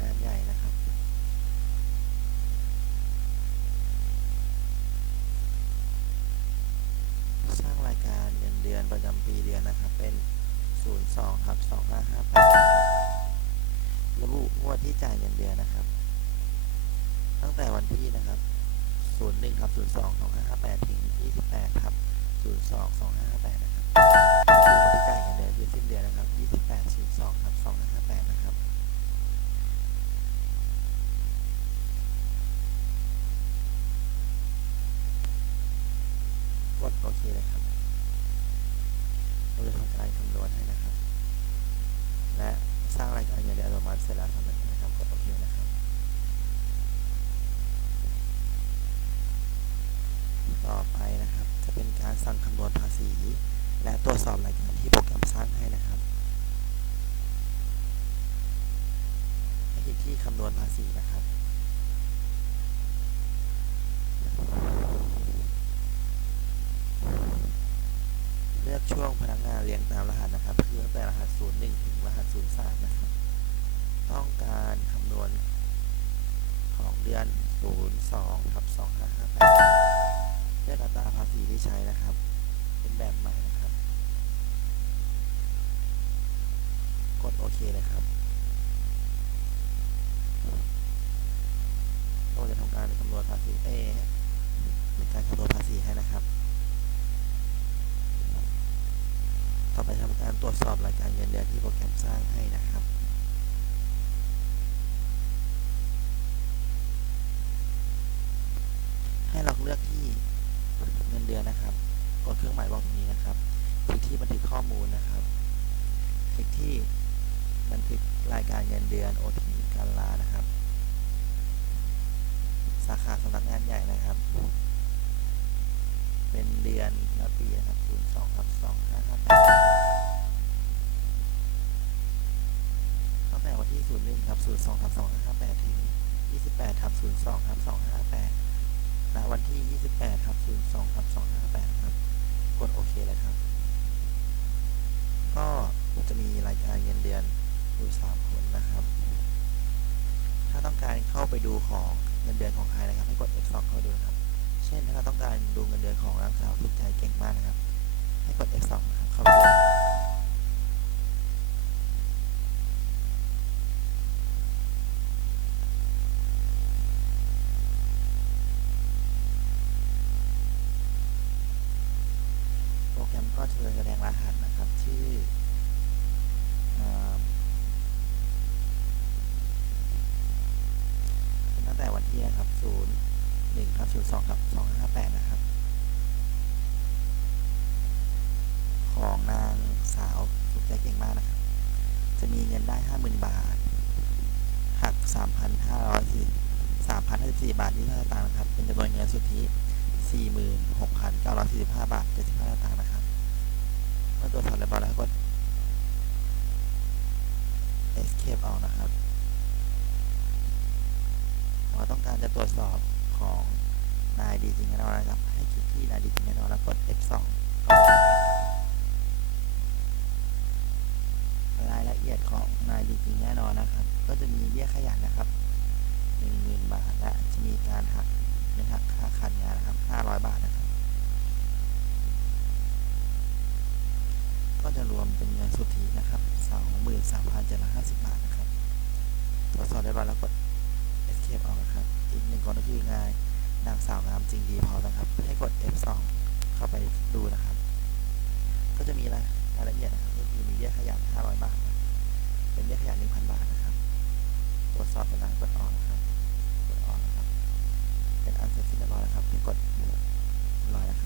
งานใหญ่นะครับ สร้างรายการเงินเดือนประจำปีเดือนนะครับ เป็น 02ครับ2558ครับระบุงวดที่จ่ายเงินเดือนนะครับ ตั้งแต่วันที่นะครับ 01ครับ02 2558ถึง28ครับ02 2558นะครับคือวันที่จ่ายเงินเดือนคือสิ้นเดือนนะครับ28 02ครับ25 โอเคเลยครับเราจะทำการคำนวณให้นะครับ และสร้างรายการเงินเดือนอัตโนมัติเสร็จแล้วทำแบบนี้นะครับกดโอเคนะครับต่อไปนะครับ จะเป็นการสั่งคำนวณภาษี และตรวจสอบรายการที่โปรแกรมสร้างให้นะครับให้คลิกที่คำนวณภาษีนะครับ อกช่วงพนักงานเรียงตามรหัสนะครับคือตั้งแต่รหัส 01 ถึงรหัส 03 นะครับ ต้องการคำนวณของเดือน 02ทับ2558เลือกอัตราภาษีที่ใช้นะครับ เป็นแบบใหม่นะครับ กดโอเคเลยครับเราจะทำการคำนวณภาษี รตรวจสอบรายการเงินเดือนที่โปรแกรมสร้างให้นะครับ ให้เราเลือกที่เงินเดือนนะครับ กดเครื่องหมายบอกตรงนี้นะครับคลิกที่บันทึกข้อมูลนะครับ คลิกที่บันทึกรายการเงินเดือนโอทีการลานะครับ สาขาสำนักงานใหญ่นะครับ เป็นเดือนและปีนะครับ02ครับ25 2258ณวันที่ 28ครับ02ครับ258ครับ กดโอเคเลยครับ ก็จะมีรายการเงินเดือนอยู่3คนนะครับ ถ้าต้องการเข้าไปดูของเงินเดือนของใครนะครับ ให้กด F2 เข้าไปดูนะครับ เช่นถ้าเราต้องการดูเงินเดือนของนางสาวสุขใจเก่งมากนะครับ ให้กด F2 นะครับเข้าไปดูโปรแกรมก็จะแสดงรหัสนะครับชื่ตั้งแต่วันที่นะครับ0 1ครับ02ครับ258นะครับ ของนางสาวสุขใจเก่งมากนะครับ จะมีเงินได้50,000บาท หัก3,500 3,054บาท25สตางค์นะครับ เป็นจำนวนเงินสุทธิ46,945 บาท75สตางค์นะครับ เมื่อตรวจสอบเรียบร้อยแล้วกด escape ออกนะครับเราต้องการจะตรวจสอบของนายดีจริงแน่นอนนะครับ ให้คลิกที่นายดีจริงแน่นอนแล้วกด F2 รายละเอียดของนายดีจริงแน่นอนนะครับ ก็จะมีเบี้ยขยันนะครับ รวมเป็นเงินสุทธินะครับ 23,750 บาทนะครับตรวจสอบเรียบร้อยแล้วกด escape ออกนะครับ อีกหนึ่งคนก็คืองานนางสาวงามจริงดีพอนะครับ ให้กด F2 เข้าไปดูนะครับ ก็จะมีรายรายละเอียดนะครับก็คือมีเบี้ยขยัน500 บาทนะเป็นเบี้ยขยัน1,000 บาทนะครับ ตรวจสอบเสร็จแล้วกดออกนะครับ กดออกนะครับ เป็นอันเสร็จสิ้นเรียบร้อยแล้วครับให้กดลอยนะครับ